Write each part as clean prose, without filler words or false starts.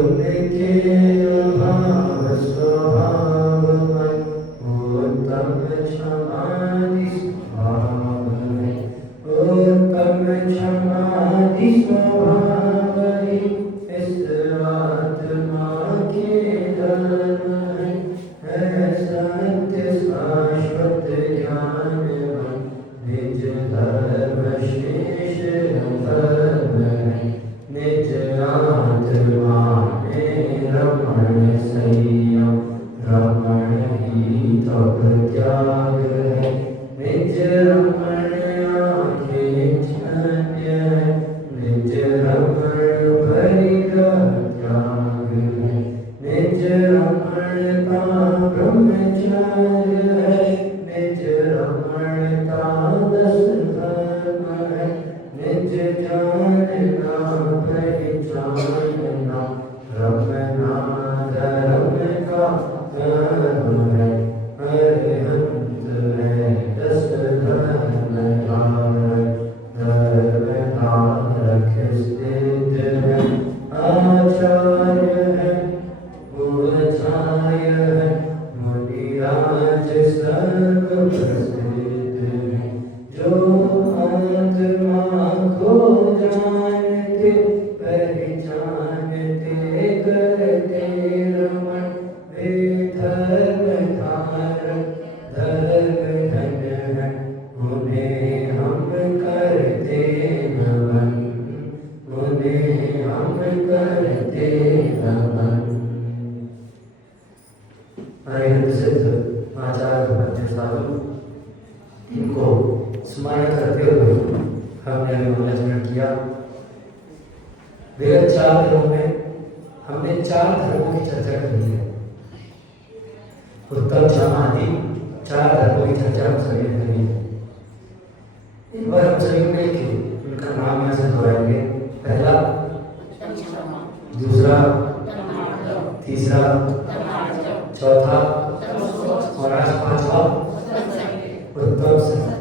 उनके अभाव स्वभाव में उत्तम क्षमादि स्वभाव में उत्तम क्षमादि स्वभाव ही इस आत्मा के धर्म है सत्य शाश्वत ज्ञान निज धर्म शेष धर्म है निज आत्मा में रमण संयम रमण ही तप त्याग है निज रमण आंखें छान्य है निज रमण परिग्रह त्याग है निज रमणता ब्रह्मचार्य है निज रमणता दस धर्म है निज जानना पहचानना रमना धर्म का धर्म है अरहंत है दस धर्म धारक स्थित है आचार्य है गुणचार्य है मुनिराज सर्व प्रसिद्ध है जो आत्मा को जानते पहचानते करते रमण वे धर्म धारक धर्म धन है उन्हें हम करते नमन उन्हें हम करते नमन। हमारे सिद्ध आचार्य भट्ट साधु इनको स्मरण करते हुए हमने अभिवादन किया। विगत 4 दिनों में हमने 4 धर्मों की चर्चा की है। उत्तम क्षमा आदि 4 धर्मों की चर्चा हम सभी ने करी है। इन बार हम सभी मिलकर उनका नाम यहाँ से दोहराएंगे। पहला, दूसरा, तीसरा, चौथा और आज 5वां उत्तम सत्य।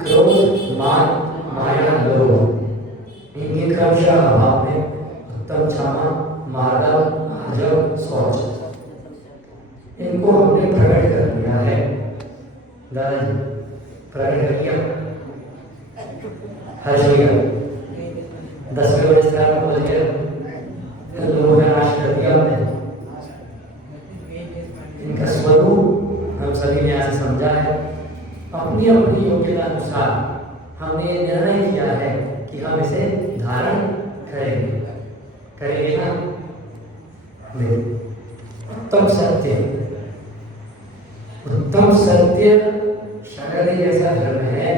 क्रोध, मान, माया, लोभ इनके क्रमशः अभाव में उत्तम क्षमा, मार्दव, आर्जव, शौच इनको हमने प्रकट कर दिया है। दादाजी प्रकट कर दिया हर जगह 10वें वर्ष में बोल दिया लोगों का नाश कर दिया हमने। इनका स्वरूप हम सभी ने आज समझा है। अपनी अपनी योग्यता अनुसार हमने निर्णय किया है कि हम इसे धारण करेंगे ना। उत्तम सत्य, उत्तम सत्य शरण एक ऐसा धर्म है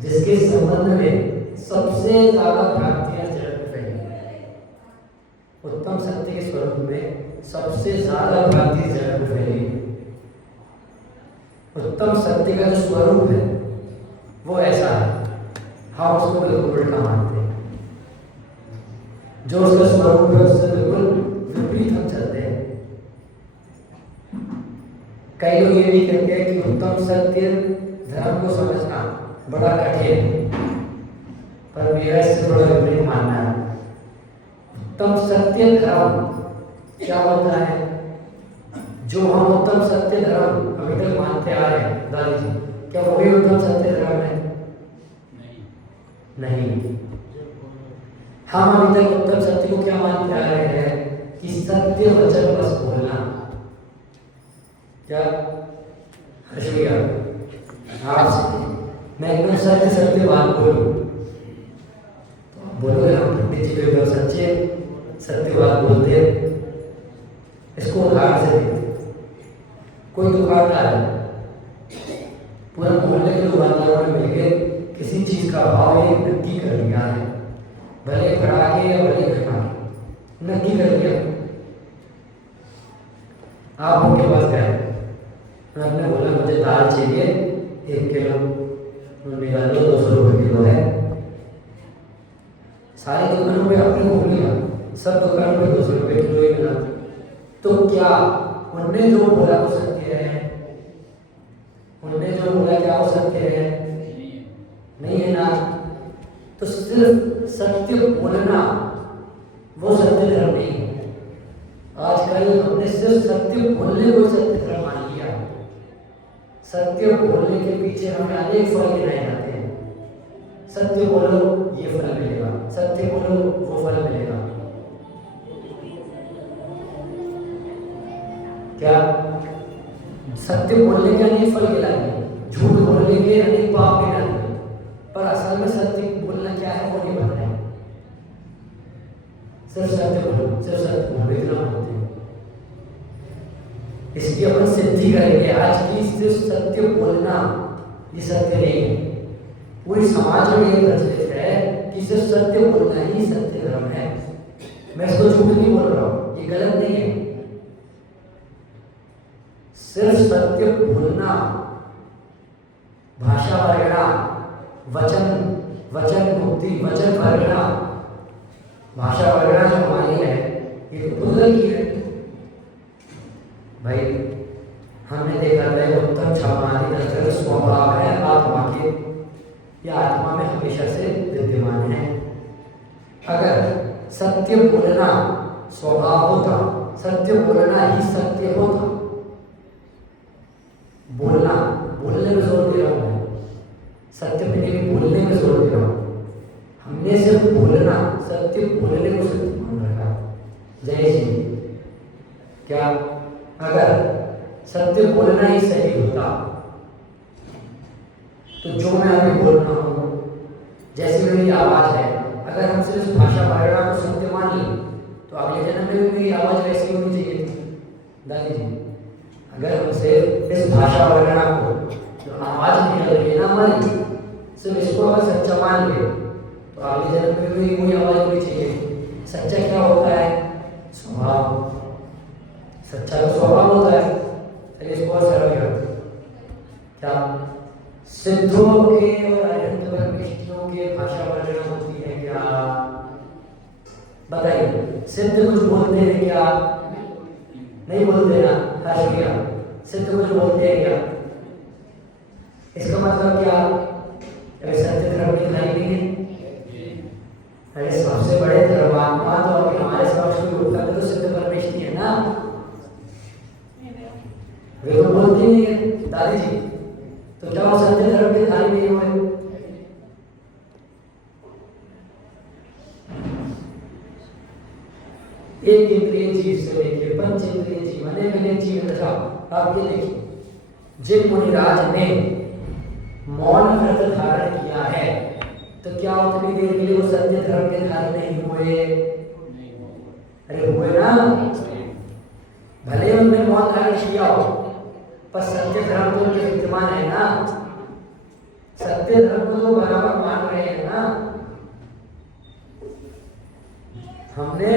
जिसके संबंध में सबसे ज्यादा भ्रांतियां जगत फैली। उत्तम सत्य के स्वरूप में सबसे ज्यादा भ्रांति जगत फैली। उत्तम सत्य का जो स्वरूप है वो ऐसा है, हम उसको बिल्कुल उल्टा मानते हैं। जो उसका स्वरूप है उससे बिल्कुल विपरीत हम चलते हैं। कई लोग ये भी कहते हैं कि उत्तम सत्य धर्म को समझना बड़ा कठिन है, पर मेरा इससे थोड़ा विपरीत मानना है। उत्तम सत्य धर्म क्या होता है? जो हम उत्तम सत्य धर्म अभी तक मानते आ रहे हैं दादाजी, क्या वो भी उत्तम सत्य धर्म है? नहीं। हम अभी तक उत्तम सत्य को क्या मानते आ रहे हैं कि सत्य वचन बस बोलना। क्या आपसे मैं एकदम सत्य सत्य बात बोलूं तो बोलो यार पंडित जी एकदम सच्चे सत्य बात बोलते हैं। इसको उदाहरण से देखते। कोई दुकानदार है, पूरा मोहल्ले के दुकानदारों ने मिलकर किसी चीज का भाव एक नक्की कर लिया है, भले बढ़ा के या भले घटा के नक्की कर लिया। आप उनके पास गए, उन्होंने बोला मुझे दाल चाहिए 1 किलो, उन्होंने कहा 200 रुपये किलो है। सारी दुकानों में अपने घूम लिया, सब दुकानों में 200 रुपये किलो ही मिला। तो क्या उनने जो बोला वो सत्य है? उनने जो बोला क्या वो सत्य है? नहीं है ना। तो सिर्फ सत्य बोलना वो सत्य धर्म नहीं है। है हमने सिर्फ सत्य बोलने को सत्य धर्म मान लिया। सत्य बोलने के पीछे हमें अनेक फल गिनाए जाते हैं। सत्य बोलो ये फल मिलेगा, सत्य बोलो वो फल मिलेगा। क्या सत्य बोलने के अनेक फल गिनाए, झूठ बोलने के अनेक पाप गिनाए, पर असल में सत्य बोलना क्या है वो नहीं पता है। सिर्फ सत्य बोलो, सिर्फ सत्य बोलो, इतना बोलते हैं। इसकी अपन सिद्धि करेंगे आज की। सिर्फ सत्य बोलना ये सत्य नहीं है। पूरी समाज में ये प्रचलित है कि सिर्फ सत्य बोलना ही सत्य धर्म है। मैं इसको झूठ नहीं बोल रहा हूं, ये गलत नहीं है। सिर्फ सत्य बोलना, भाषा वर्गना, वचन मुक्ति, वचन वर्गना, भाषा वर्गना जो हमारी है ये तो बुद्धल की है भाई। हमने देखा है उत्तम छामादि स्वभाव है आत्मा के, या आत्मा में हमेशा से विद्यमान है। अगर सत्य बोलना स्वभाव होता, सत्य बोलना ही सत्य होता, बोलने में जोर दे रहा हूं मैं, सत्य पे नहीं बोलने में जोर दे रहा हूं। हमने सिर्फ बोलना, सत्य बोलने को सत्य मान रखा। जय जी। क्या अगर सत्य बोलना ही सही होता तो जो मैं अभी बोल रहा हूं, जैसी मेरी आवाज है, अगर हम सिर्फ भाषा वर्णना को सत्य मान लें तो अगले जन्म में भी मेरी आवाज वैसी होनी चाहिए थी दादी जी। अगर हमसे इस भाषा वर्णना को जो आवाज निकल रही है ना हमारी, सिर्फ इसको अगर सच्चा मान ले तो अगले जन्म में भी वही आवाज होनी चाहिए। सच्चा क्या होता है? स्वभाव। सच्चा तो स्वभाव होता है। चलिए इसको और सरल करते हैं। क्या सिद्धों के और अनंत परमेष्ठियों के भाषा वर्णना होती है क्या? बताइए, सिद्ध कुछ बोलते हैं क्या? नहीं बोलते ना। हाशिया सिद्ध कुछ बोलते हैं क्या? इसका मतलब क्या? अरे सत्य धर्म की खाई नहीं है। अरे सबसे बड़े धर्मात्मा तो अभी हमारे समक्ष कोई होता है तो सिद्ध परमेष्ठी है ना। वे तो बोलती नहीं है दादी जी, तो क्या वो सत्य धर्म के खाई नहीं हुए? एक इंद्रिय जीव से लेकर पंच इंद्रिय जीव, अनेक जीव तथा आप ये देखिए, जिन मुनिराज ने मौन व्रत धारण किया है तो क्या उतनी देर के लिए वो सत्य धर्म के धारी नहीं हुए? अरे हुए ना। भले उनने मौन धारण किया हो पर सत्य धर्म तो उनके विद्यमान है ना। सत्य धर्म को तो बराबर मान रहे हैं ना। हमने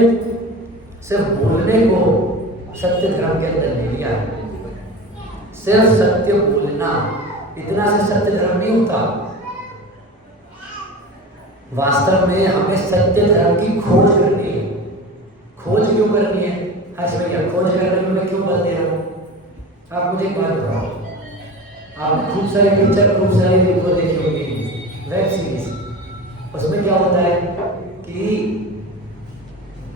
सिर्फ बोलने को सत्य धर्म के अंदर ले लिया है। सिर्फ सत्य बोलना, इतना से सत्य धर्म नहीं होता। वास्तव में हमें सत्य धर्म की खोज करनी है। खोज क्यों करनी है? हर्ष भैया, खोज करने में मैं क्यों बल दे रहा हूँ? आप मुझे एक बात बताओ, आपने खूब सारी पिक्चर, खूब सारी वीडियो देखी होगी, वेब सीरीज, उसमें क्या होता है कि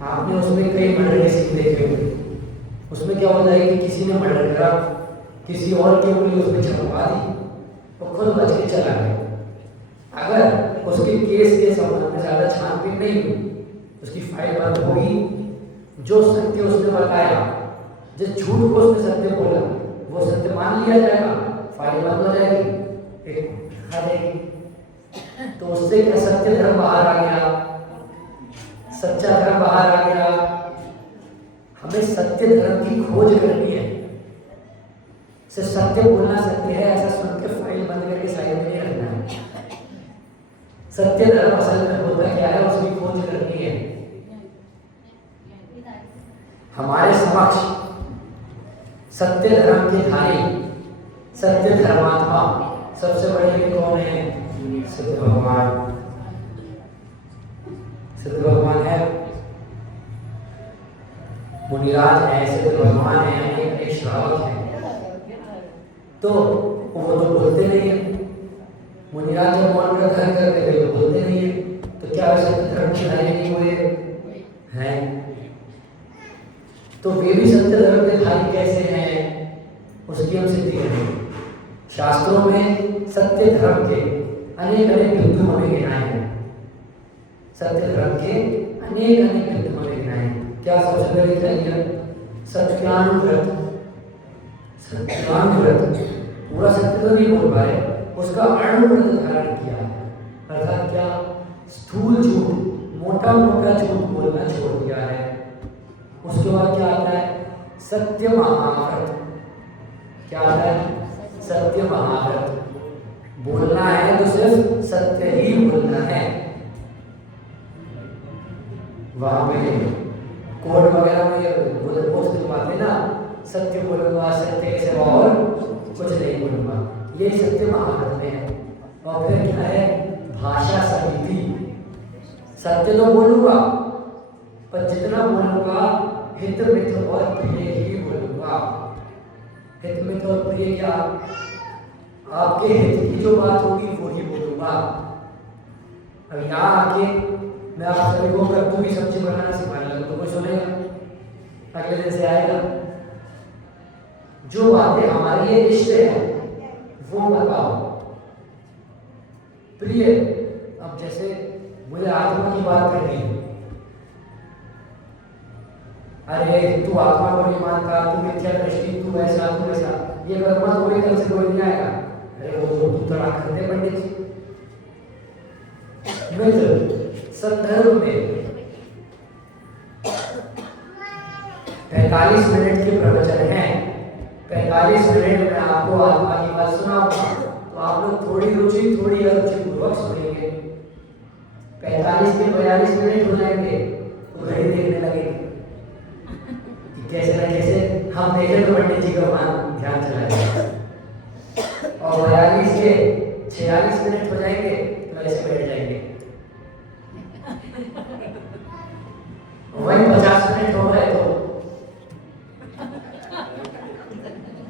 आपने उसमें कई मर्डर के सीन देखे होंगे। उसमें क्या होता है कि किसी ने मर्डर करा, किसी और की उंगली उसमें छपवा दी, वो खुद बच के चला गया। अगर उसके केस के संबंध में ज़्यादा छानबीन नहीं हुई, उसकी फाइल बंद होगी, जो सत्य उसने बताया, जिस झूठ को उसने सत्य बोला, वो सत्य मान लिया जाएगा, फाइल बंद हो जाएगी, एक खा देगी। तो उससे क्या सत्य धर्म बाहर आ गया, सच्चा धर्म बाहर आ गया। हमें सत्य धर्म की खोज करनी है। सिर्फ सत्य बोलना सत्य है ऐसा सुन के फाइल बंद करके साइड में नहीं रखना है। सत्य धर्म असल में होता क्या है, उसकी खोज करनी है। हमारे समक्ष सत्य धर्म के धारी, सत्य धर्मात्मा सबसे बड़े कौन है? सिद्ध भगवान। सिद्ध भगवान है, मुनिराज है, सिद्ध भगवान है, एक श्रावक है। तो वो तो बोलते नहीं है। मुनिराज जब मौन व्रत धारण करते थे तो बोलते नहीं है, तो क्या वैसे धर्म की धारी नहीं हुए हैं? तो वे भी सत्य धर्म के धारी कैसे हैं, उसकी हम सिद्धि करेंगे। शास्त्रों में सत्य धर्म के अनेक अनेक बिंदु हमें गिनाए हैं। सत्य धर्म के अनेक अनेक बिंदु हमें गिनाए हैं। क्या सबसे पहले क्या लिया? सत्यानुव्रत। सत्यानुव्रत पूरा सत्य तो नहीं बोल पाए, उसका अनुव्रत धारण किया। अर्थात क्या? स्थूल झूठ, मोटा मोटा झूठ बोलना छोड़ दिया है। उसके बाद क्या आता है? सत्य महाव्रत। क्या आता है? सत्य महाव्रत। बोलना है तो सिर्फ सत्य ही बोलना है। वहां पे कोर्ट वगैरह में बोलते बातें ना, सत्य बोलूंगा, सत्य के सिवा और कुछ नहीं बोलूंगा, ये सत्य महाव्रत में है। और फिर क्या है? भाषा समिति। सत्य तो बोलूंगा, पर जितना बोलूंगा हित मित और प्रिय ही बोलूंगा। हित मित और प्रिय क्या? आपके हित की जो बात होगी वो ही बोलूंगा। अब यहाँ आके मैं आप सभी को कद्दू की सब्जी बनाना सिखाने लगा तो कोई सुनेगा? अगले दिन से आएगा? जो बातें हमारे लिए इष्ट है वो बताओ। प्रिय, अब जैसे मुझे आत्मा की बात करनी है, अरे तू आत्मा को नहीं मानता, तू मिथ्या दृष्टि, तू ऐसा तू ऐसा, ये कर्म थोड़ी कल से कोई नहीं आएगा। अरे वो थोड़ा करते पंडित जी। मित्र संदर्भ में 45 मिनट के प्रवचन हैं। 45 मिनट में आपको आत्मा की बात सुनाऊंगा, तो आप लोग थोड़ी रुचि थोड़ी अरुचि पूर्वक सुनेंगे। 45 के 42 मिनट हो जाएंगे तो घड़ी देखने लगेंगे कि कैसे न कैसे हम देखें तो पंडित जी का वहां ध्यान चला जाएगा। और 42 के 46 मिनट हो जाएंगे तो ऐसे बैठ जाएंगे। वही 50 मिनट हो गए तो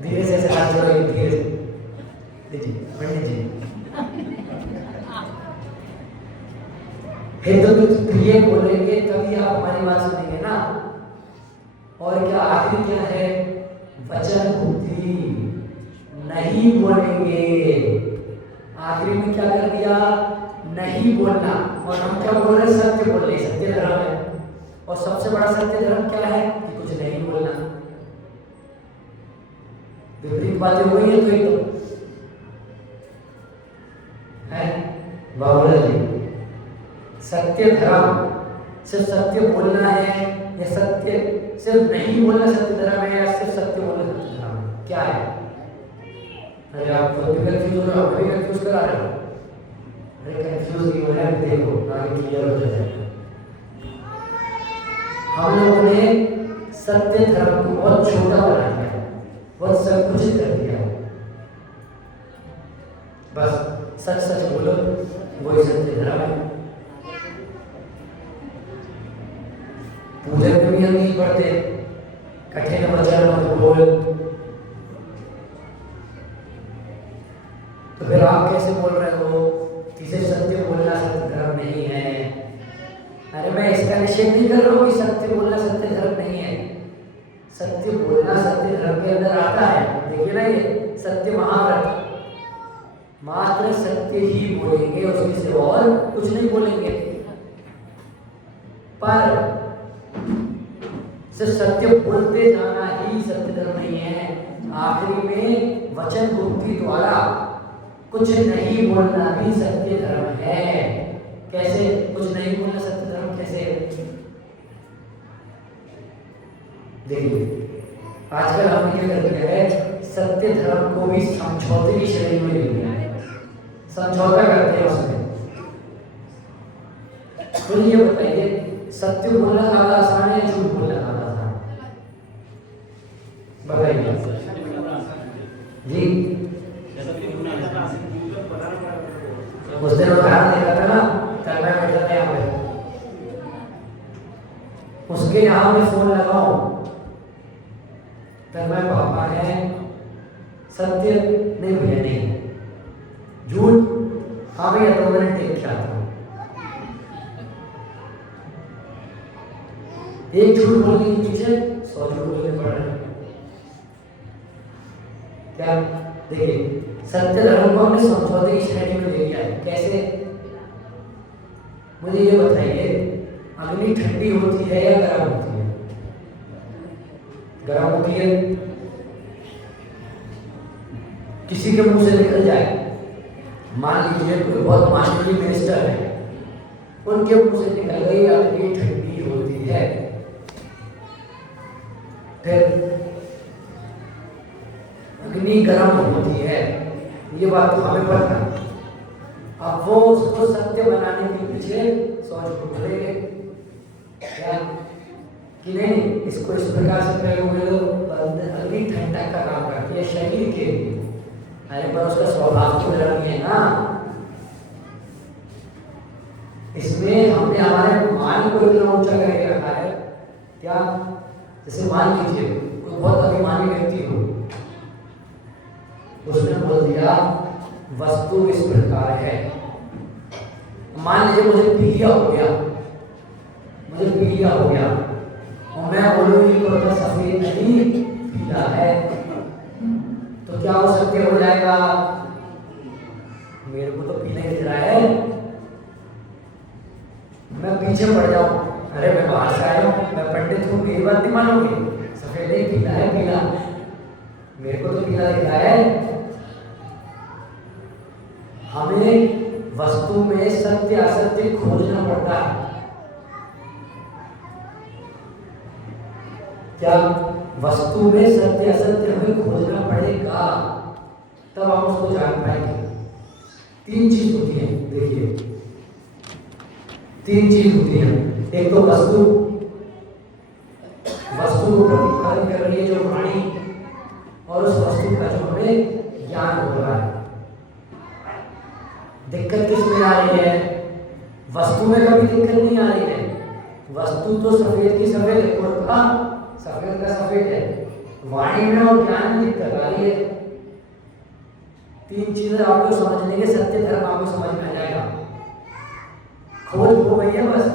धीरे से हाथ जोड़ेंगे, धीरे से। जी पंडित जी, हित मित प्रिय बोलेंगे तभी आप हमारी बात सुनेंगे ना। और क्या आखिरी क्या है? वचन बुद्धि। नहीं बोलेंगे। आखिरी में क्या कर दिया? नहीं बोलना। और हम क्या बोल रहे हैं? सत्य बोल रहे हैं। सत्य धर्म है। और सबसे बड़ा सत्य धर्म क्या है? कि कुछ नहीं बोलना। विपरीत बातें हुई है तो एक तो है बाबूला जी। सत्य धर्म सिर्फ सत्य बोलना है या सत्य सिर्फ नहीं बोलना सत्य धर्म है, या सिर्फ सत्य बोलना सत्य धर्म है? क्या है? अरे आप खुद भी कंफ्यूज हो रहे हो, हमें भी कंफ्यूज करा रहे हो। अरे कंफ्यूज नहीं हो रहा है, देखो आगे क्लियर हो जाएगा। हम लोगों ने सत्य धर्म को बहुत छोटा बना दिया है, बहुत संकुचित कर दिया है। बस सच सच बोलो, वही सत्य धर्म है। पूजन में भी हम नहीं पढ़ते कठिन वचन मत बोल, तो फिर आप कैसे बोल रहे हो कि सिर्फ सत्य बोलना सत्य धर्म नहीं है? अरे मैं इसका निषेध नहीं कर रहा हूँ कि सत्य बोलना सत्य धर्म नहीं है। सत्य बोलना सत्य धर्म के अंदर आता है। देखिए ना, ये सत्य महाव्रत, मात्र सत्य ही बोलेंगे, उसके सिवा और कुछ नहीं बोलेंगे। पर सिर्फ सत्य बोलते जाना ही सत्य धर्म नहीं है। आखिरी में वचन बुद्धि द्वारा कुछ नहीं बोलना भी सत्य धर्म है। कैसे कुछ नहीं बोलना सत्य धर्म? कैसे? देखिए आजकल हमने क्या कर दिया है, सत्य धर्म को भी समझौते की श्रेणी में ले लिया है। समझौता करते हैं उसमें। तो ये बताइए, सत्य बोलना ज्यादा आसान है या झूठ बोलना ज्यादा आसान है? बताइए जी। उस दिन उदाहरण देखा था ना, कल मैं बैठा था यहाँ पे, उसके यहाँ मैं फोन लगाऊं तब मैं पापा है, सत्य नहीं भैया नहीं, झूठ हाँ भैया 2 मिनट देख के आता हूँ। एक झूठ बोलने के पीछे 100 झूठ बोलने पड़ रहे हैं। क्या देखिए, सत्य धर्म को हमने समझौते की श्रेणी में ले लिया है। कैसे? मुझे ये बताइए, अग्नि ठंडी होती है या गर्म होती है? गर्म होती है। किसी के मुंह से निकल जाए, मान लीजिए कोई बहुत माननीय मिनिस्टर है, उनके मुंह से निकल गई अग्नि ठंडी होती है, फिर अग्नि गर्म होती है, ये बात तो हमें पता है। अब वो उसको सत्य बनाने के पीछे 100 झूठ बोलेंगे क्या कि नहीं? इसको इस प्रकार से प्रयोग में लो, अग्नि ठंडा का काम करती है शरीर के लिए, अरे पर उसका स्वभाव तो गर्म है ना। इसमें हमने हमारे मान को इतना ऊंचा करके रखा है क्या? जैसे मान लीजिए कोई बहुत अभिमानी व्यक्ति हो, उसने बोल दिया वस्तु इस प्रकार है। मान लीजिए मुझे पीलिया हो गया, मुझे पीलिया हो गया और मैं बोलूँ कि तो सफेद नहीं पीला है, तो क्या वो सत्य हो जाएगा? मेरे को तो पीला दिख रहा है, मैं पीछे पड़ जाऊं, अरे मैं बाहर से आया हूं, मैं पंडित हूं, मेरी बात नहीं मानोगे? सफेद नहीं पीला है, पीला, मेरे को तो पीला दिख रहा है। हमें वस्तु में सत्य असत्य खोजना पड़ता है। क्या वस्तु में सत्य असत्य हमें खोजना पड़ेगा, तब हम उसको जान पाएंगे। 3 चीज होती है, देखिए 3 चीज होती है। एक तो वस्तु को प्रतिपादन कर रही है जो वाणी, और उस वस्तु का जो हमें ज्ञान हो रहा है। दिक्कत किसमें आ रही है? वस्तु में कभी दिक्कत नहीं आ रही है, वस्तु तो सफेद की सफेद है, सफेद का सफेद है, वाणी में और ज्ञान में दिक्कत आ रही है। 3 चीजें आपको समझने के, सत्य धर्म आपको समझ में आ जाएगा। खोज हो गई है, बस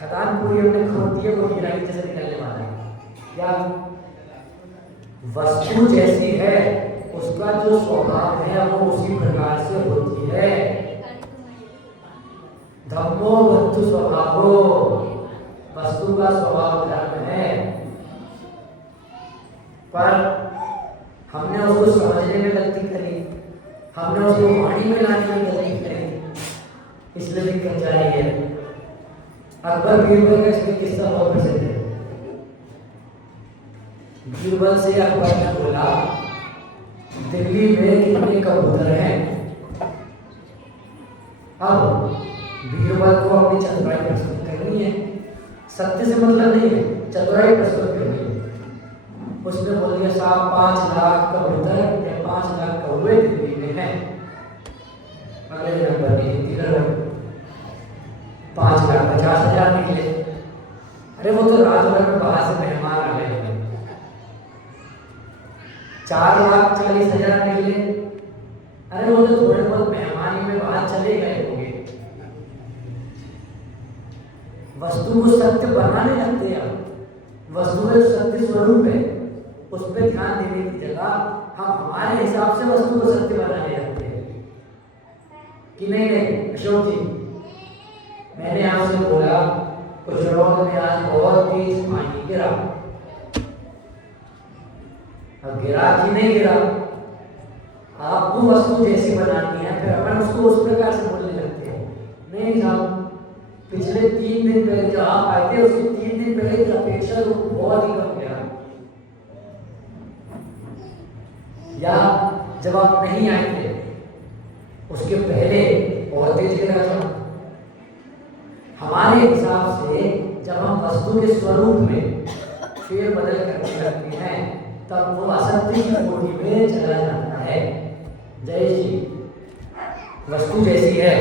खदान पूरी हमने खोद दी है, वो हीरा की जैसे निकलने वाला है। क्या वस्तु जैसी है उसका जो स्वभाव है वो उसी प्रकार से होती है। धम्मो वस्तु स्वभावो, वस्तु का स्वभाव धर्म है, पर हमने उसको समझने में गलती करी, हमने उसको वाणी में लाने में गलती करी, इसलिए दिक्कत जा रही है। अकबर बीरबल का इसमें किस्सा बहुत प्रसिद्ध है। बीरबल से अकबर ने बोला दिल्ली में कितने कबूतर हैं? अब बीरबल को अपनी चतुराई प्रस्तुत करनी है, सत्य से मतलब नहीं है, चतुराई प्रस्तुत करनी है। उसने बोल दिया साहब 5 लाख कबूतर या 5 लाख कौवे दिल्ली में हैं। अगले नंबर की गिनती करो, 5,50,000 निकले। अरे वो तो रात भर में बाहर से मेहमान आ गए। 4,40,000 निकले। अरे वो तो थोड़े बहुत मेहमानी में बाहर चले गए होंगे। वस्तु को सत्य बनाने लगते हैं, वस्तु में सत्य स्वरूप है, उस पर ध्यान देने की जगह हम हमारे हिसाब से वस्तु को सत्य बनाने लगते हैं कि नहीं। अशोक जी, मैंने आपसे बोला कुछ रोड में आज बहुत तेज पानी गिरा, अब गिरा कि नहीं गिरा, आपको वस्तु जैसी बनानी है, फिर अपन उसको उस प्रकार से बोलने लगते हैं। नहीं साहब, पिछले 3 दिन पहले जब आप आए थे उसके 3 दिन पहले की अपेक्षा तो बहुत ही कम गिरा, या जब आप नहीं आए थे उसके पहले और तेज गिरा था। हमारे हिसाब से जब हम वस्तु के स्वरूप में फेर बदल करने लगते हैं तब वो असत्य की कोटि में चला जाता है। जय जी, वस्तु जैसी है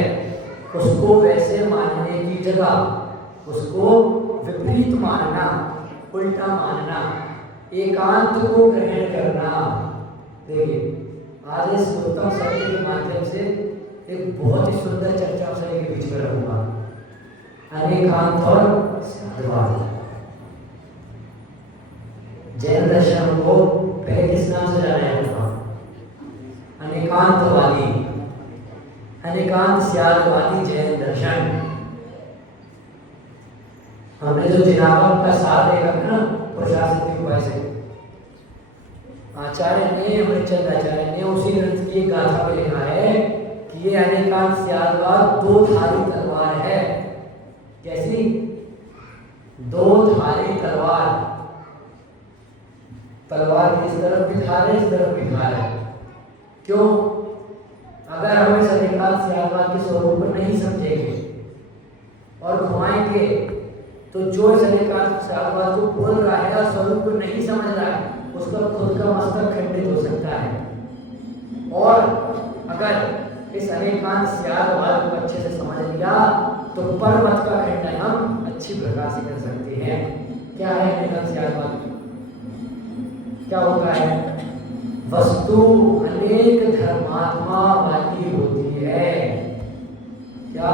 उसको वैसे मानने की जगह उसको विपरीत मानना, उल्टा मानना, एकांत को ग्रहण करना। देखिए आज इस उत्तम सत्य के माध्यम से एक बहुत ही सुंदर चर्चा सभी के बीच में रहूंगा, अनेकांत और साधुवाद। जैन दर्शन को पहले किस नाम से जाना जाता? अनेकांतवादी, अनेकांत स्यादवादी जैन दर्शन। हमने जो जिनावन का सार देखा था ना प्रशासनिक उपाय से, आचार्य ने, अमृतचंद आचार्य ने उसी ग्रंथ की एक गाथा में लिखा है कि ये अनेकांत स्यादवाद दो धारी तलवार है। कैसी? दो धारी तलवार। तलवार इस तरफ भी धार है, इस तरफ भी धार है। क्यों? अगर हम इस अनेकांत स्यादवाद के स्वरूप को नहीं समझेंगे और घुमाएंगे तो जो इस अनेकांत स्यादवाद को बोल रहा है और स्वरूप को नहीं समझ रहा है उसका खुद का मस्तक खंडित हो सकता है। और अगर इस अनेकांत स्यादवाद को अच्छे से समझ लिया तो परमत का खंडन हम अच्छी प्रकार से कर सकते हैं। क्या है अनेकांत स्यादवाद? क्या होता है? वस्तु अनेक धर्मात्मा वाली होती है। क्या?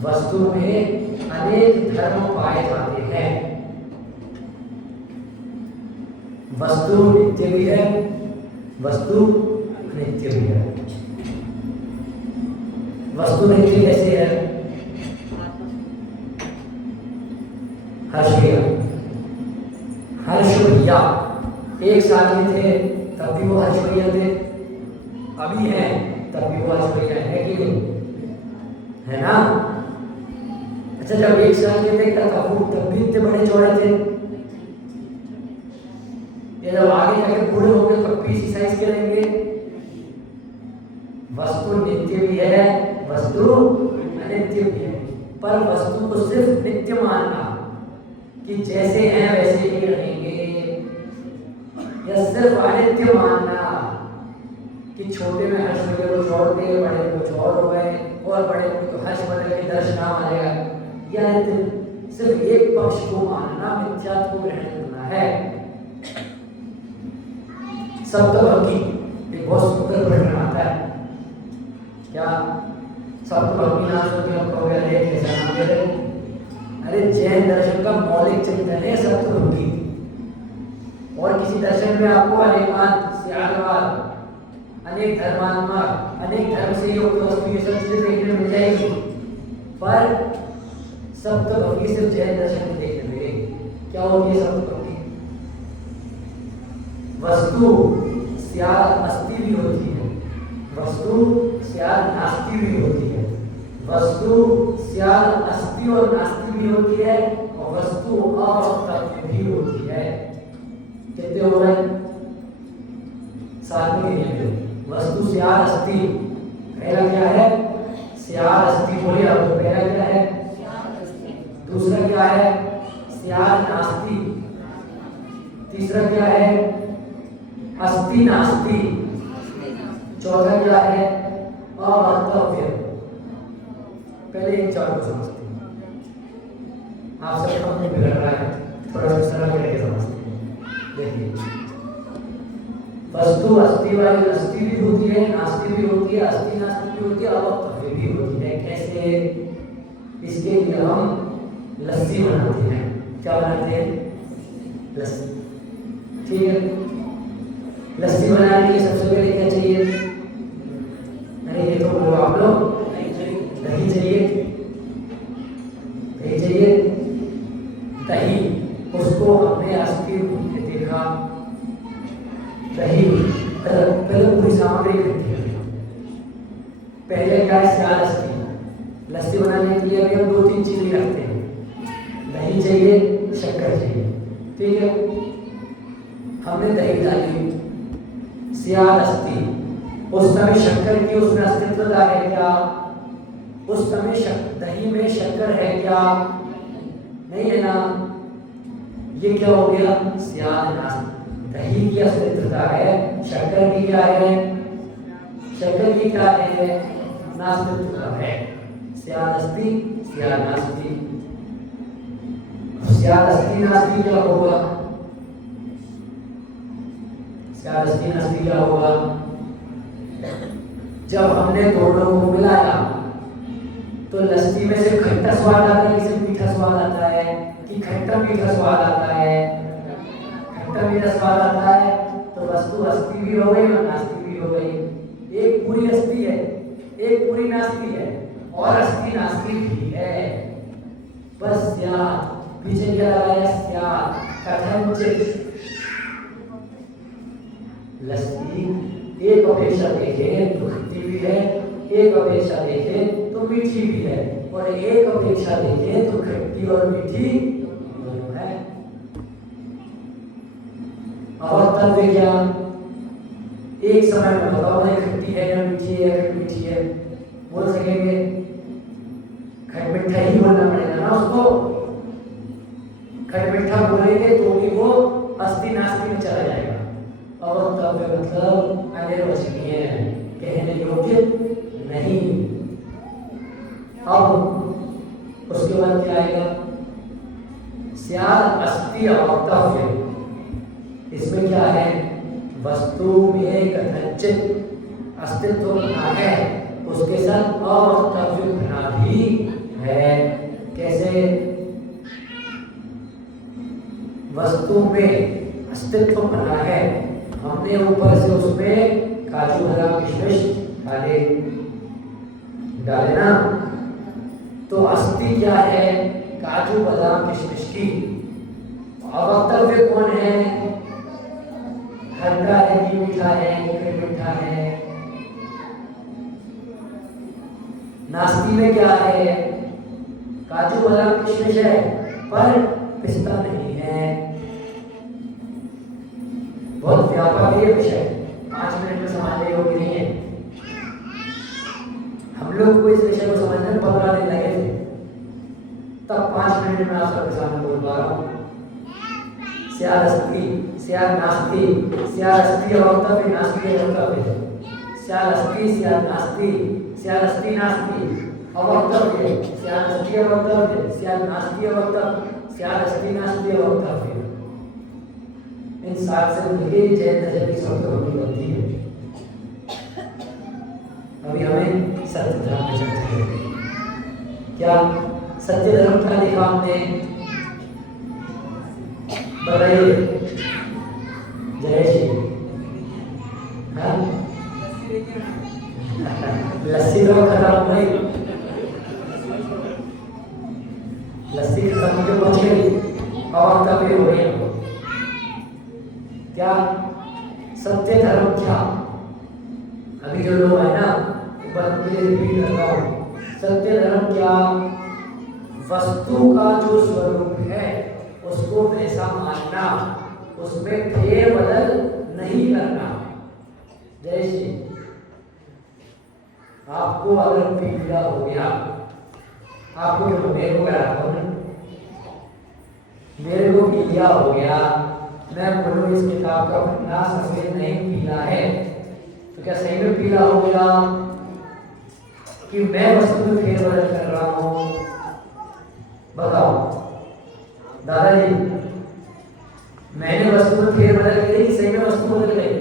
वस्तु में अनेक धर्म पाए जाते हैं। वस्तु नित्य भी है, वस्तु नित्य भी है। वस्तु नित्य कैसे है? हर्ष भैया, हर्ष भैया 1 साल के थे तब भी वो हर्ष भैया थे, अभी हैं तब भी वो हर्ष भैया है कि नहीं? है ना? अच्छा, जब 1 साल के थे क्या तब भी इतने बड़े चौड़े थे? ये जब आगे जाके बूढ़े हो गए तो पीसी साइज के रहेंगे। वस्तु नित्य भी है, वस्तु अनित्य भी है। पर वस्तु को सिर्फ नित्य मानना कि जैसे हैं वैसे ही रहेंगे, या सिर्फ अनित्य मानना कि छोटे में हर्ष भैया को छोड़ दिए, बड़े में कुछ और हो गए और बड़े में तो हर्ष बदल के दर्शन नाम आ जाएगा, या सिर्फ एक पक्ष को मानना, मिथ्यात्व को ग्रहण करना है। सप्तभंगी एक बहुत सुंदर प्रश्न आता है। क्या सप्तभंगी नाम सुन के आपको कैसा नाम दे रहे? अरे जैन दर्शन का मौलिक चिंतन है सप्तभंगी। और किसी दर्शन में आपको अनेकांत स्यादवाद, अनेक धर्मात्मा, अनेक धर्म से युक्त वस्तु ये सब चीजें देखने मिल जाएगी, पर सप्तभंगी सिर्फ जैन दर्शन में देखने मिलेगी। क्या होती है सप्तभंगी? वस्तु स्याद अस्ति भी होती है, वस्तु स्याद नास्ति भी होती है, वस्तु स्याद अस्ति और नास्ति भी होती है, और वस्तु अवक्तव्य भी होती है। कितने हो रहे? 7 के नियम। वस्तु स्याद अस्ति, पहला क्या है? स्याद अस्ति। बोलिए आप, पहला क्या है? दूसरा क्या है? स्याद नास्ति। तीसरा क्या है? अस्ति नास्ति। चौथा क्या है? अवक्तव्य। पहले इन 4 को समझते हैं। आप सब अपने बिगड़ रहा है, थोड़ा सा सरल करके समझते हैं। देखिए, वस्तु अस्ति वाली अस्ति भी होती है, नास्ति भी होती है, अस्ति नास्ति भी होती है, अवक्तव्य भी होती है। कैसे? इसके लिए हम लस्सी बनाते हैं। क्या बनाते हैं? लस्सी। ठीक है, लस्सी बनाने के लिए सबसे पहले क्या चाहिए? अरे ये तो बोलो आप लोग, दही चाहिए। दही चाहिए, दही उसको हमने अस्ति देखा। दही पहले पूरी सामग्री इकट्ठी करें। पहले क्या है? स्याद अस्ति। लस्सी बनाने के लिए अभी हम 2-3 चीजें रखते हैं। दही चाहिए, शक्कर चाहिए। ठीक है, हमने दही डाली, स्याद अस्ति। उस समय शक्कर की उसमें अस्तित्वता है क्या? उस समय दही में शक्कर है क्या? नहीं है ना। ये क्या हो गया? स्याद नास्ति। दही की अस्तित्वता है, शक्कर की क्या है? शक्कर की क्या है? नास्तित्वता है। स्याद अस्ति, स्याद नास्ति। स्याद अस्ति नास्ति क्या होगा? स्याद अस्ति नास्ति क्या होगा? जब हमने दोनों को मिलाया तो लस्सी में से खट्टा स्वाद आता है कि सिर्फ मीठा स्वाद आता है, कि खट्टा मीठा स्वाद आता है? खट्टा में सवाल आता है तो वस्तु अस्थि भी हो गई और नास्ति भी हो गई। एक पूरी अस्थि है, एक पूरी नास्ति है, और अस्थि नास्ति भी है। बस याद पीछे क्या लगाया, कथनचित लस्सी एक अपेक्षा देखें तो खट्टी भी है, एक अपेक्षा देखें तो मीठी भी है, और एक अपेक्षा देखें तो खट्टी और मीठी दोनों है। अवक्तव्य क्या, एक समय में बताओ नहीं खट्टी है या मीठी है या मीठी है, बोल सकेंगे? खट मिठा ही बोलना पड़ेगा ना उसको। खट मिठा बोलेंगे तो भी वो अस्थि नास्ति में चला जाएगा। अवक्तव्य मतलब अनिर्वचनीय, कहने योग्य नहीं। अब उसके बाद क्या आएगा, स्यात् अस्ति अवक्तव्य। इसमें क्या है, वस्तु में कथनचित अस्तित्व बना है, उसके साथ अवक्तव्य बना भी है। कैसे? वस्तु में अस्तित्व बना है, हमने ऊपर से उसमें काजू बादाम किशमिश डाले ना, तो अस्थि क्या है, काजू बादाम किशमिश की। अवक्तव्य कौन है, खट्टा है कि मीठा है कि मीठा है। नास्ति में क्या है, काजू बादाम किशमिश है पर पिस्ता नहीं है। बहुत व्यापक ये विषय, 5 मिनट में समझने योग्य नहीं है। हम लोग को इस विषय को समझने में 15 दिन लगे थे, तब 5 मिनट में आप सबके सामने बोल पा रहा हूँ। स्यात् अस्ति, स्यात् नास्ति, स्यात् अस्ति अवक्तव्य, नास्ति अवक्तव्य, स्यात् अस्ति, स्यात् नास्ति, स्यात् अस्ति नास्ति अवक्तव्य, स्यात् अस्ति अवक्तव्य, स्यात् नास्ति अवक्तव्य, स्यात् अस्ति नास्ति अवक्तव्य। इन 7 से मिलके जैन धर्म की शब्द बनती है। अभी हमें सत्य धर्म पे चलते हैं। क्या सत्य धर्म क्या लिखा हमने, बताइए जय श्री। हाँ लस्सी तो खत्म हो गई, लस्सी खत्म होकर बच गई, और कभी हो गई। क्या सत्य धर्म क्या, अभी जो लोग है ना रिपीट कर रहा हूं, सत्य धर्म क्या, वस्तु का जो स्वरूप है उसको वैसा मानना, उसमें फेर बदल नहीं करना। जैसे आपको अगर पीड़ा हो गया, आपको जो मेरे को करा था, मेरे को पीला हो गया, मैं बोलूं इस किताब का पन्ना सफेद नहीं पीला है, तो क्या सही में पीला हो गया कि मैं वस्तु में फेरबदल कर रहा हूं? बताओ दादाजी, मैंने वस्तु में फेरबदल की कि सही में वस्तु बदल गई?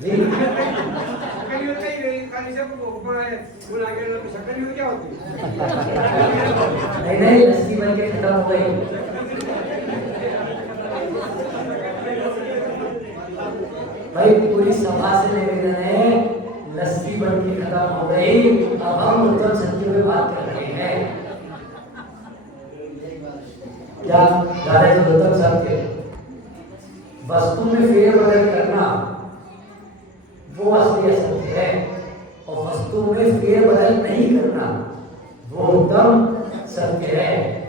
जी नहीं, लस्सी बन के खत्म हो गई। भाई पूरी सभा से निवेदन है, लस्सी बन के खत्म हो गई। अब हम उत्तम सत्य में बात कर रहे हैं। क्या दादाजी उत्तम सत्य, वस्तु में फेरबदल करना वो असली सत्य है, और वस्तु में फेरबदल नहीं करना वो उत्तम सत्य है।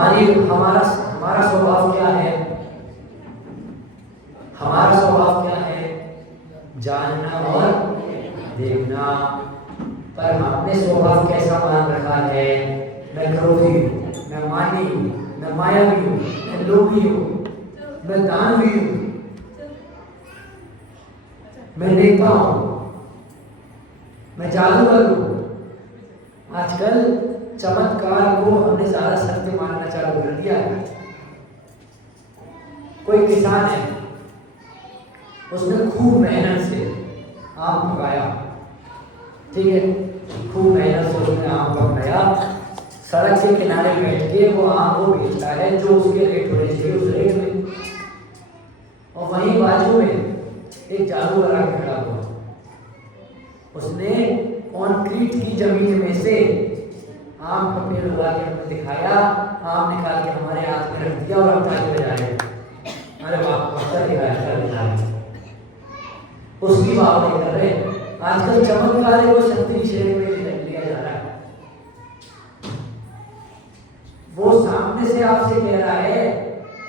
हमारा स्वभाव क्या है, हमारा स्वभाव क्या है, जानना और देखना, पर हमने स्वभाव कैसा मान रखा है, मैं क्रोधी हूँ, मैं मानी हूँ, मैं मायावी हूँ, मैं लोभी हूँ, मैं दानवी हूँ, मैं नेता हूँ, मैं जादूगर हूँ। आजकल चमत्कार को हमने ज्यादा सत्य मानना चालू कर दिया है। कोई किसान है, उसने खूब मेहनत से आम पकाया, ठीक है, खूब मेहनत से उसने आम पकाया, सड़क के किनारे बैठ के वो आम को बेचता है जो उसके रेट होने चाहिए उस रेट में। और वहीं बाजू में एक जादूगर आके खड़ा हुआ, उसने कंक्रीट की जमीन में से आम का पेड़ उगा के हमें दिखाया, आम निकाल के हमारे हाथ में रख दिया और हम ताली बजा रहे। अरे वाह, पत्थर दिखाया, उसकी बात नहीं कर रहे। आजकल चमत्कार को शक्ति श्रेणी में लिया जा रहा है। वो सामने से आपसे कह रहा है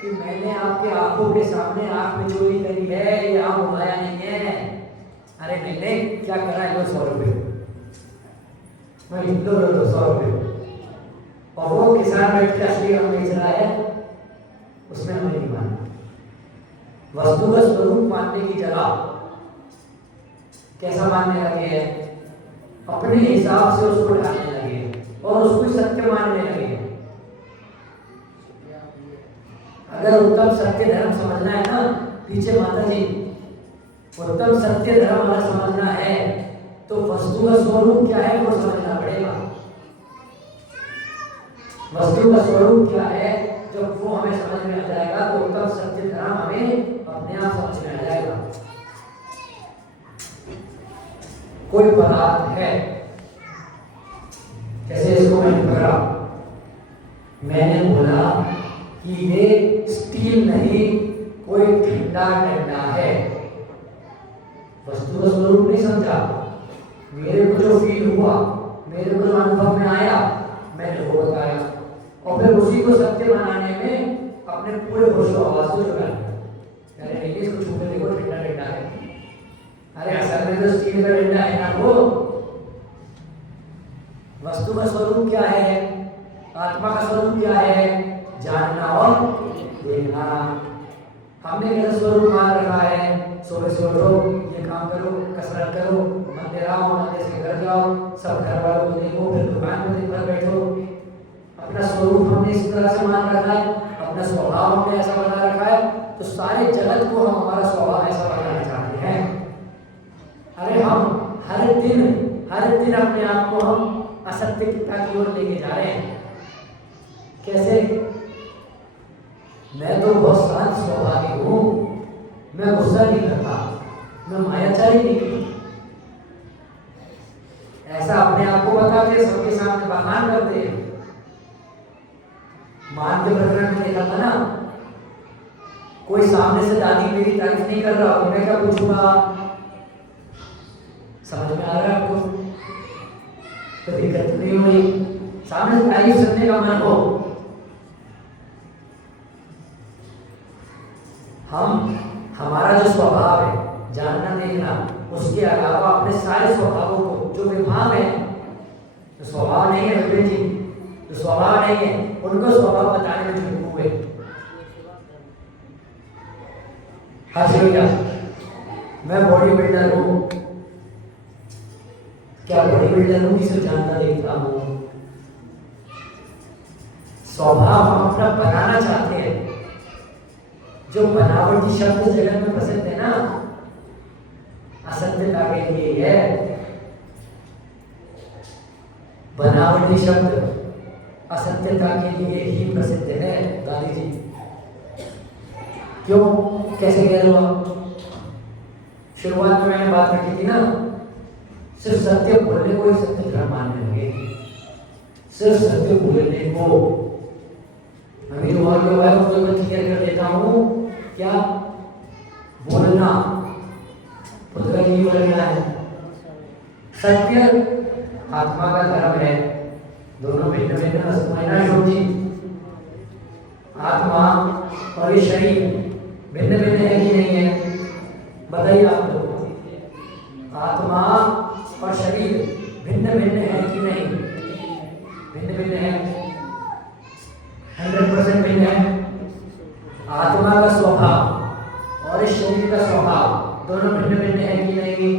कि मैंने आपके आंखों के सामने आंख में चोरी करी है, ये आम उगाया नहीं है। अरे नहीं, क्या करा है, 100 रुपये, मैं 100 रुपये। और वो किसान बैठ के असली आम बेच रहा है, उसमें हमें नहीं माना। वस्तु का स्वरूप मानने की जगह कैसा मानने लगे हैं, अपने हिसाब से उसको ढालने लगे और उसको सत्य मानने लगे। अगर उत्तम सत्य धर्म समझना है ना, पीछे माता जी, उत्तम सत्य धर्म अगर समझना है तो वस्तु का स्वरूप क्या है वो समझना पड़ेगा। वस्तु का स्वरूप क्या है, जब वो हमें समझ में आ जाएगा तो उत्तम सत्य धर्म हमें अपने आप समझ में आ जाएगा। कोई पदार्थ है, जैसे इसको मैंने पकड़ा, मैंने बोला कि ये स्टील नहीं, कोई ठंडा डंडा है। वस्तु का स्वरूप नहीं समझा, मेरे को जो फील हुआ, मेरे को जो अनुभव में आया, मैंने वो बताया और फिर उसी को सत्य बनाने में अपने पूरे होश आवाज को जुड़ा दिया। अरे नहीं, इसको छू के देखो, ठंडा डंडा है। अरे असल में तो स्टील का डंडा है ना। वो वस्तु का स्वरूप क्या है, आत्मा का स्वरूप क्या है, जानना और देखना। हमने कैसा स्वरूप मान रखा है, सुबह से उठो, ये काम करो, कसरत करो, मंदिर आओ, मंदिर से घर जाओ, सब घर वालों को देखो, फिर दुकान में दिन भर बैठो। अपना स्वरूप हमने इस तरह से मान रखा है, अपना स्वभाव हमने ऐसा बना रखा है, तो सारे जगत को हम हमारा स्वभाव ऐसा बनाना चाहते हैं। अरे हम हर दिन अपने आप को हम असत्यता की ओर लेके जा रहे हैं। कैसे? मैं तो बहुत शांत स्वभाव की हूँ, मैं गुस्सा नहीं करता, मैं मायाचारी नहीं करता, ऐसा अपने आप को बता के सबके सामने बखान करते हैं। मान के प्रकरण में देखा था ना, कोई सामने से दादी मेरी तारीफ नहीं कर रहा, तो मैं क्या पूछूंगा? समझ में आ रहा है आपको? तो दिक्कत नहीं हो रही। सामने से तारीफ सुनने का मन हो, हमारा जो स्वभाव है, जानना देखना, उसके अलावा अपने सारे स्वभावों को, जो विभाग है, जो स्वभाव नहीं है विपिन जी, जो स्वभाव नहीं है, उनको स्वभाव बताने में जुटे हुए। मैं बॉडी बिल्डर हूँ, क्या बॉडी बिल्डर हूँ किसे जानता देखता हूँ। स्वभाव हम अपना बनाना चाहते हैं। जो बनावटी शब्द जगत में प्रसिद्ध है ना, असत्यता के लिए है। बनावटी शब्द असत्यता के लिए ही प्रसिद्ध है। गांधी जी क्यों, कैसे कह रहे हो आप? शुरुआत में मैंने बात रखी थी ना, सिर्फ सत्य बोलने को ही सत्य धर्म मानने लगे। सिर्फ सत्य बोलने को, अभी और जो है उसको मैं क्लियर कर देता हूँ। क्या बोलना, पुस्तक ही बोलना है। सत्य आत्मा का धर्म है। दोनों भिन्न भिन्न वस्तुएं ना सोची, आत्मा और ये शरीर भिन्न भिन्न है कि नहीं है? बताइए आप लोग, आत्मा और शरीर भिन्न भिन्न है कि नहीं? भिन्न भिन्न है, 100% भिन्न है। आत्मा का स्वभाव और इस शरीर का स्वभाव दोनों भिन्न भिन्न है कि नहीं?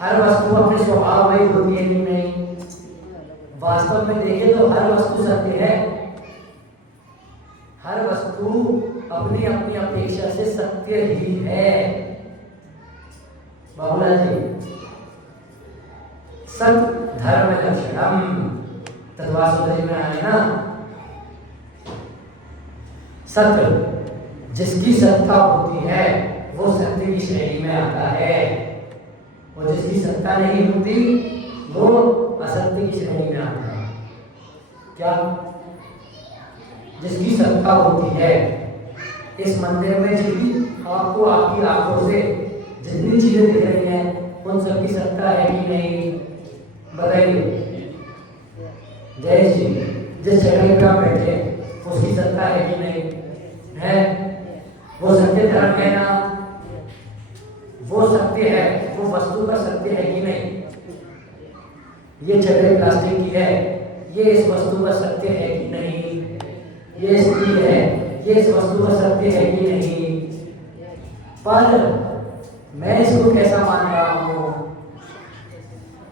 हर वस्तु अपने स्वभाव में होती है कि नहीं? वास्तव में देखें तो हर वस्तु सत्य है। हर वस्तु अपनी अपनी अपेक्षा से सत्य ही है। बाबूलाल जी, सत धर्म लक्षणम। तत्वासुदरी में आए ना, सत्य जिसकी सत्ता होती है वो सत्य की श्रेणी में आता है, और जिसकी सत्ता नहीं होती वो असत्य की श्रेणी में आता है। क्या? जिसकी सत्ता होती है, इस मंदिर में जितनी आपको आपकी आंखों से जितनी चीजें दिख रही हैं उन सबकी सत्ता है कि नहीं? बताइए। जय जी, जिस जगह पर आप बैठे उसकी सत्ता है कि नहीं? है। वो सत्य धर्म है ना, वो सत्य है, वो वस्तु का सत्य है कि नहीं? ये जगह प्लास्टिक की है, ये इस वस्तु का सत्य है कि नहीं? ये स्टील है, ये इस वस्तु का सत्य है कि नहीं? पर मैं इसको कैसा मान रहा हूँ?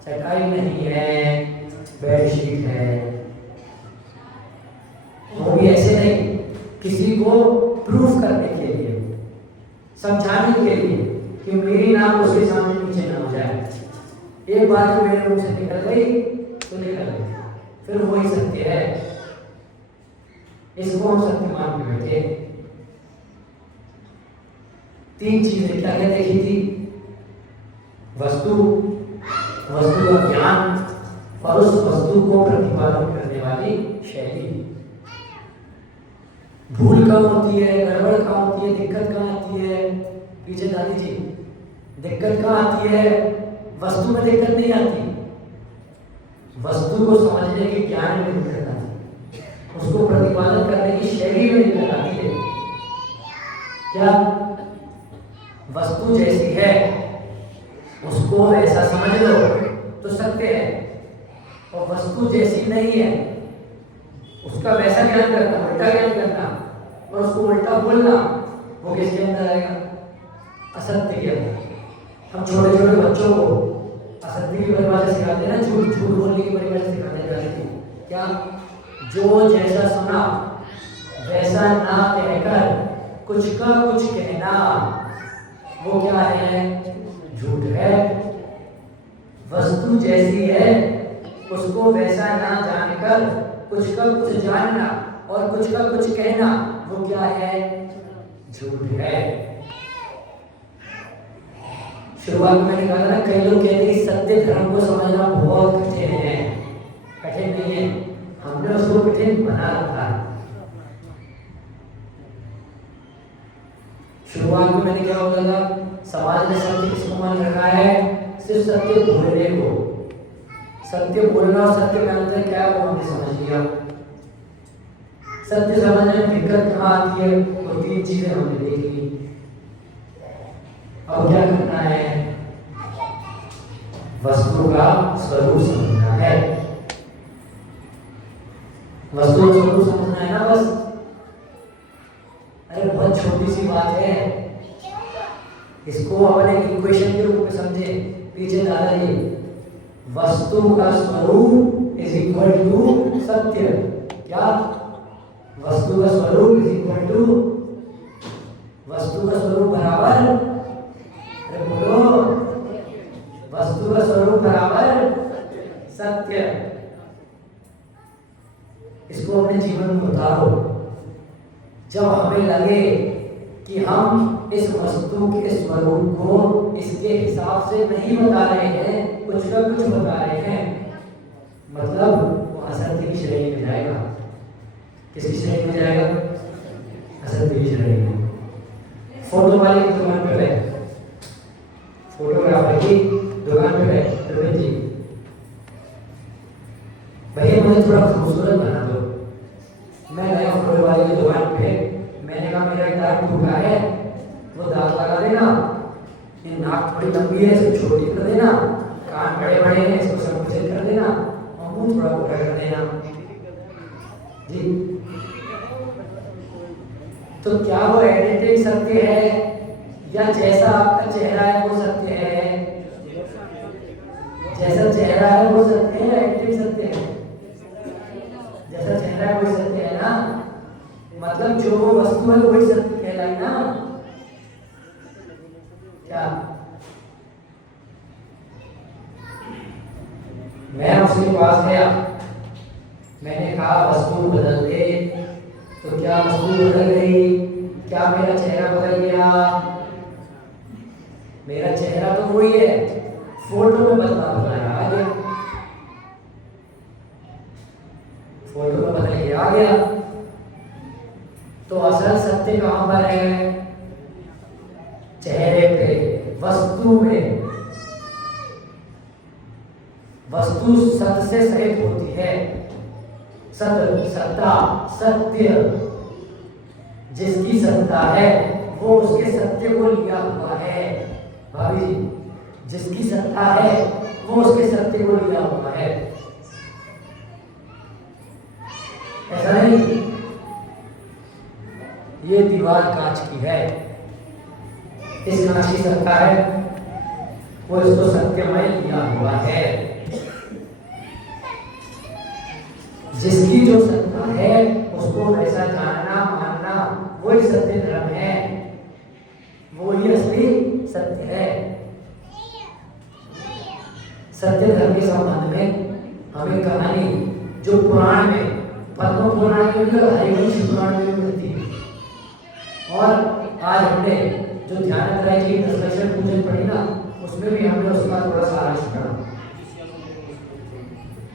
चटाई नहीं है, बेडशीट है। वो भी ऐसे नहीं, किसी को प्रूफ करने के लिए, समझाने के लिए कि मेरी नाम उसके सामने नीचे ना हो जाए। एक बार जो मेरे मुंह से निकल गई तो निकल गई, फिर वही सत्य है। इसको हम सत्य मान के बैठे। तीन चीजें क्या क्या देखी थी? वस्तु, वस्तु का ज्ञान और उस वस्तु को प्रतिपादन करने वाली शैली। भूल कहाँ होती है, गड़बड़ कहाँ होती है, दिक्कत कहाँ आती है? पीछे दादी जी, दिक्कत कहाँ आती है? वस्तु में दिक्कत नहीं आती, वस्तु को समझने के ज्ञान में दिक्कत आती है, उसको प्रतिपादन करने की शैली में दिक्कत आती है। क्या? वस्तु जैसी है उसको ऐसा समझ लो तो सत्य है, और वस्तु जैसी नहीं है उसका वैसा ज्ञान करना, उल्टा ज्ञान करना और उसको उल्टा बोलना, वो किसके अंदर आएगा? असत्य के अंदर। हम छोटे छोटे बच्चों को असत्य की परिभाषा सिखाते हैं ना, झूठ झूठ बोलने की परिभाषा सिखाते हैं। क्या? जो जैसा सुना वैसा ना कहकर कुछ का कुछ कहना, वो क्या है? झूठ है। वस्तु जैसी है उसको वैसा ना जानकर कुछ का कुछ जानना और कुछ का कुछ कहना, वो क्या है? झूठ है। शुरुआत में मैंने कहा ना, कई लोग कहते हैं कि सत्य धर्म को समझना बहुत कठिन है। कठिन नहीं है, हमने उसको कठिन बना रखा है। शुरुआत में मैंने क्या बोला था? समाज ने सत्य किसको मान रखा है? सिर्फ सत्य बोलने को। सत्य बोलना और सत्य में अंतर क्या है वो हमने समझ लिया। सत्य समझने में दिक्कत कहाँ आती है? वो तीन चीजें हमने देख ली। अब क्या करना है? वस्तु का स्वरूप समझना है। वस्तु का स्वरूप समझना है ना, बस। अरे बहुत छोटी सी बात है, इसको अपने इक्वेशन के रूप में समझे। पीछे दादाजी, वस्तु का स्वरूप इज इक्वल टू सत्य। क्या? वस्तु का स्वरूप इज इक्वल टू, वस्तु का स्वरूप बराबर, अरे बोलो, वस्तु का स्वरूप बराबर सत्य। इसको अपने जीवन में उतारो। जब हमें लगे कि हम इस वस्तु के स्वरूप को इसके हिसाब से नहीं बता रहे हैं, कुछ का कुछ बता रहे हैं, मतलब वो असत्य की श्रेणी में जाएगा। किसकी श्रेणी में जाएगा? असत्य की श्रेणी में। फोटो वाले की दुकान पे गए, फोटोग्राफर की दुकान पे गए, रविंद्र जी भैया मुझे थोड़ा खूबसूरत बना दो। मैं गया फोटो वाले की दुकान पे, मैंने कहा मेरा एक दांत टूटा है, वो दांत लगा देना, ये नाक थोड़ी लंबी है इसको छोटी कर देना, कान बड़े बड़े हैं इसको संकुचित कर देना, और मुंह थोड़ा मोटा कर देना जी। तो क्या वो एडिटिंग सत्य है या जैसा आपका चेहरा है वो सत्य है? जैसा चेहरा है वो सत्य है, एडिटिंग सत्य है? जैसा चेहरा है वही सत्य है ना, मतलब जो वो वस्तु है वही सत्य कहलाई ना। क्या मैं उसके पास गया, मैंने कहा वस्तु बदल दे। तो क्या वस्तु बदल गई? क्या मेरा चेहरा बदल गया? मेरा चेहरा तो वही है, फोटो में बदला आ गया, फोटो में बदल के आ गया। तो असल सत्य कहां पर है? चेहरे पे, वस्तु में। वस्तु सत्य से सहित होती है। सत्य, सत्ता, सत्य, जिसकी सत्ता है वो उसके सत्य को लिया हुआ है। भाभी जी, जिसकी सत्ता है वो उसके सत्य को लिया हुआ है, ऐसा नहीं। ये दीवार कांच की है, इस कांच की सत्ता है, वो इसको सत्यमय लिया हुआ है। जिसकी जो सत्ता है उसको वैसा जानना मानना वही सत्य धर्म है, वो ही असली सत्य है। सत्य धर्म के संबंध में हमें कहानी जो पुराण में, पद्म पुराण में भी और हरिवंश पुराण में भी मिलती है। और आज हमने जो ध्यान कराई की दशलक्षण पूजन पढ़ी ना, उसमें भी हमने उसका थोड़ा सा आराश पढ़ा।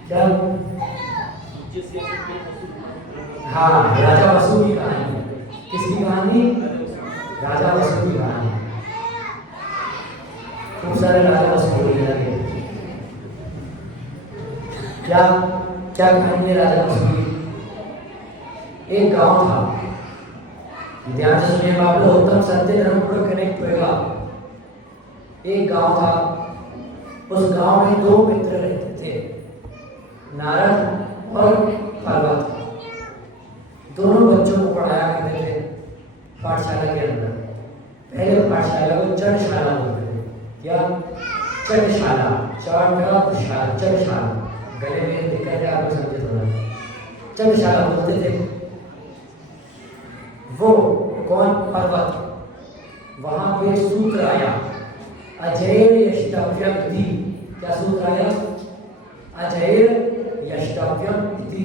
जब हाँ, राजा वसु की कहानी। किसकी कहानी? राजा वसु की कहानी। खूब सारे राजा वसु बोलने लगे। क्या क्या कहानी है राजा वसु की? एक गांव था, ध्यान से सुनिए बाप लोग, उत्तम सत्य धर्म पूर्वक कनेक्ट होगा। एक गांव था, उस गांव में दो मित्र रहते थे, नारद और पार्वती। दोनों बच्चों को पढ़ाया करते थे पाठशाला के अंदर। पहले पाठशाला को चढ़शाला बोलते थे। क्या? चढ़शाला, चढ़शाला, गले में दिक्कत है, आपको समझे थोड़ा। चढ़शाला बोलते थे। वो कौन? पर्वत। वहां पे सूत्र आया, अजैर यष्टव्यम इति। क्या सूत्र आया? अजैर यष्टव्यम इति।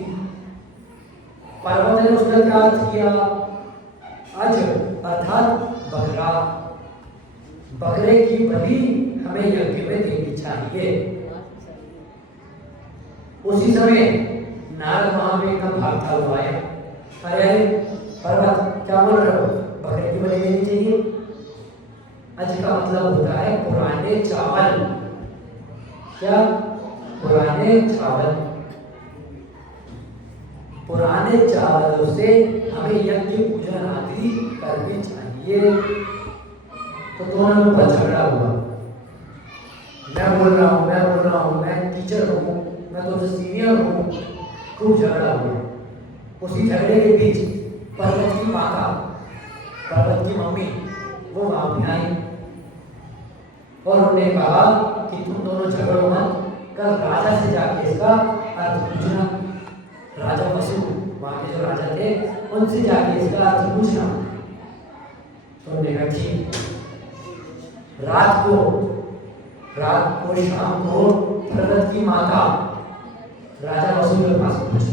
पर्वत ने उसका क्या अर्थ किया? अज अर्थात बकरा, बकरे की बलि हमें यज्ञ में देनी चाहिए। उसी समय नारद वहां पे एकदम भागता हुआ आया। अरे पर्वत, क्या बोल रहे हो? बकरे की बलि देनी चाहिए। अज का मतलब होता है पुराने चावल। क्या? पुराने चावल। पुराने चावलों से हमें यज्ञ पूजन आदि करनी चाहिए। तो दोनों में बहुत झगड़ा हुआ। मैं बोल रहा हूँ, मैं टीचर हूँ, मैं तुमसे सीनियर हूँ। खूब झगड़ा हुआ। उसी झगड़े के बीच पर्वत की माता, पर्वत की मम्मी, वो वहां पे आई और उन्होंने कहा कि तुम दोनों झगड़ो मत, कल राजा से जाके इसका अर्थ पूछना। राजा वसु, वहां के जो राजा थे, उनसे जाके इसका अर्थ पूछना। तो उन्होंने कहा ठीक। रात को शाम को पर्वत की माता राजा वसु के पास पहुंची।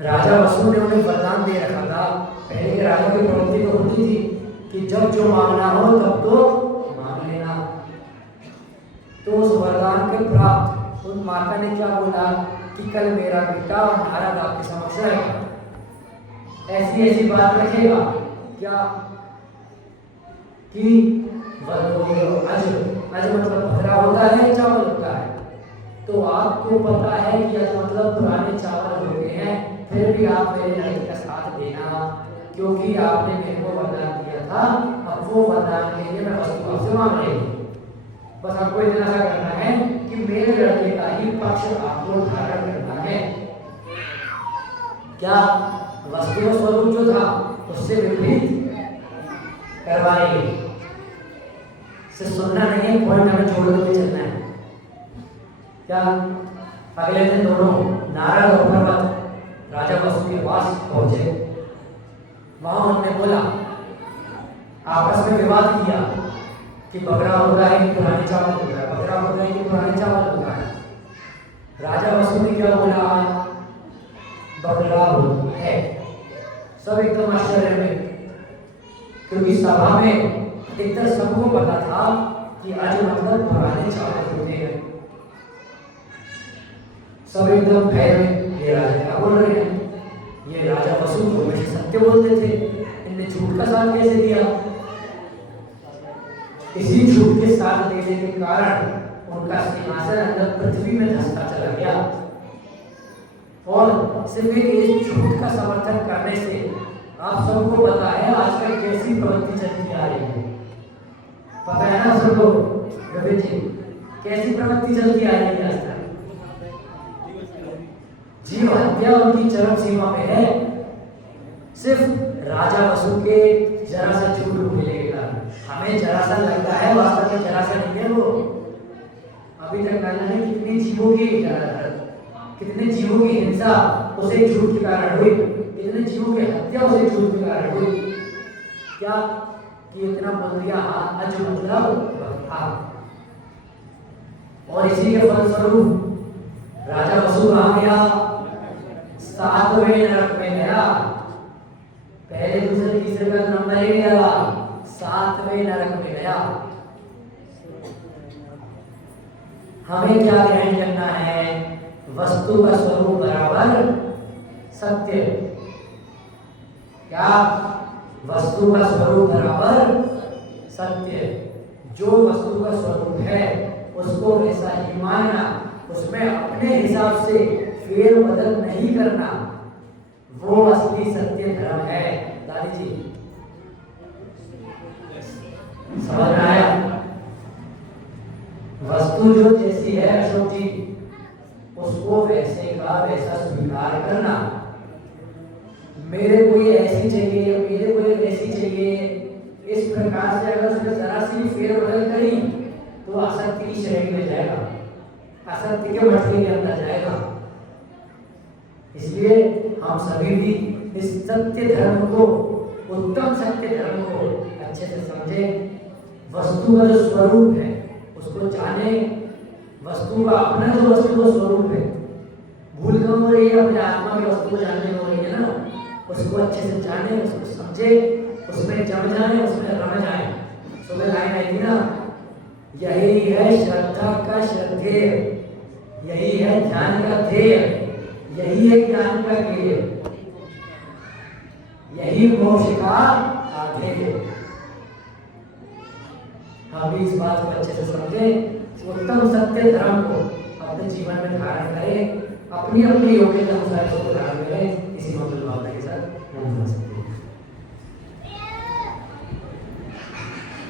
राजा वसु ने उन्हें वरदान दे रखा था। पहले के राजा की प्रवृत्ति तो होती थी कि जब जो मांगना हो तब तो मांग लेना। तो उस वरदान के प्राप्त उन माता ने क्या बोला कि कल मेरा बेटा और नारद आपके समक्ष रहेगा, ऐसी ऐसी बात रखेगा। क्या? कि आज मतलब भरा होता है, चावल होता है। तो आपको पता है कि आज मतलब पुराने चावल होते हैं, फिर भी आप मेरे लड़के का साथ देना, क्योंकि आपने मेरे को वरदान दिया था। अब वो वरदान के लिए मैं वस्तु आपसे मांग रही हूँ। बस आपको इतना सा करना है कि मेरे लड़के का ही पक्ष आपको धारण करना है। क्या? वस्तु स्वरूप जो था उससे विपरीत करवाएंगे। सिर्फ सुनना नहीं है, पॉइंट हमें छोड़ के चलना है। क्या? अगले दिन दोनों नारद और पर्वत राजा वसु के पास पहुंचे। वहां उन्होंने बोला, आपस में विवाद किया कि बकरा होता है कि पुराने चावल होता है, बकरा होता है कि पुराने चावल होता है। सब एकदम आश्चर्य में, क्योंकि सभा में एकदम सबको पता था कि आज मतलब पुराने चावल होते हैं। सब एकदम भय में, ये राजा क्या बोल रहे हैं, ये राजा वसु तो हमेशा सत्य बोलते थे, इनने झूठ का साथ कैसे दिया। इसी झूठ के साथ देने के कारण उनका सिंहासन अंदर पृथ्वी में धंसता चला गया। और सिर्फ एक झूठ का समर्थन करने से आप सबको पता है आजकल कैसी प्रवृत्ति चलती आ रही है, पता है ना सबको रवि जी, कैसी प्रवृत्ति चलती आ रही है आजकल। जीव हत्या उनकी चरम सीमा पे है, सिर्फ राजा वसु के जरा सा झूठ बोलने के कारण। हमें जरा सा लगता है, वास्तव में जरा सा नहीं है वो। अभी तक ना जाने कितने जीवों की हिंसा उसे झूठ के कारण हुई, कितने जीवों की हत्या उसे झूठ के कारण हुई। क्या कि इतना बोल दिया हाँ अज मतलब हाँ। और इसी के फलस्वरूप राजा वसु कहाँ गया, 7वें नरक में गया। पहले दूसरे तीसरे का नंबर ही गया, 7वें नरक में गया। हमें क्या ग्रहण करना है, वस्तु का स्वरूप बराबर सत्य। क्या वस्तु का स्वरूप बराबर सत्य। जो वस्तु का स्वरूप है उसको वैसा ही मानना, उसमें अपने हिसाब से फेर बदल नहीं करना, वो असली सत्य धर्म है। दादी जी समझ में आया। वस्तु जो जैसी है अशोक जी, उसको वैसे का वैसा स्वीकार करना। मेरे को ये ऐसी चाहिए, मेरे को ये वैसी चाहिए, इस प्रकार से अगर उसने जरा सी फेर बदल करी तो असत्य की श्रेणी में जाएगा, असत्य के मटके के अंदर जाएगा। इसलिए हम सभी भी इस सत्य धर्म को, उत्तम सत्य धर्म को अच्छे से समझें। वस्तु का जो स्वरूप है उसको जाने, वस्तु का अपना जो वस्तु का स्वरूप है, भूल कम हो रही है अपने आत्मा की वस्तु को जानने में हो रही है ना, उसको अच्छे से जाने, उसको समझे, उसमें जम जाए, उसमें रम जाए। सुबह लाइन आई थी ना, यही है श्रद्धा का श्रद्धेय, यही है ध्यान का ध्येय, यही है ज्ञान का ध्येय, यही मोक्ष का आधेय। हम भी इस बात को अच्छे से समझें, उत्तम सत्य धर्म को अपने जीवन में धारण करें, अपनी अपनी योग्यता अनुसार इसको धारण करें। इसी मंगल भावना के साथ नमस्कार।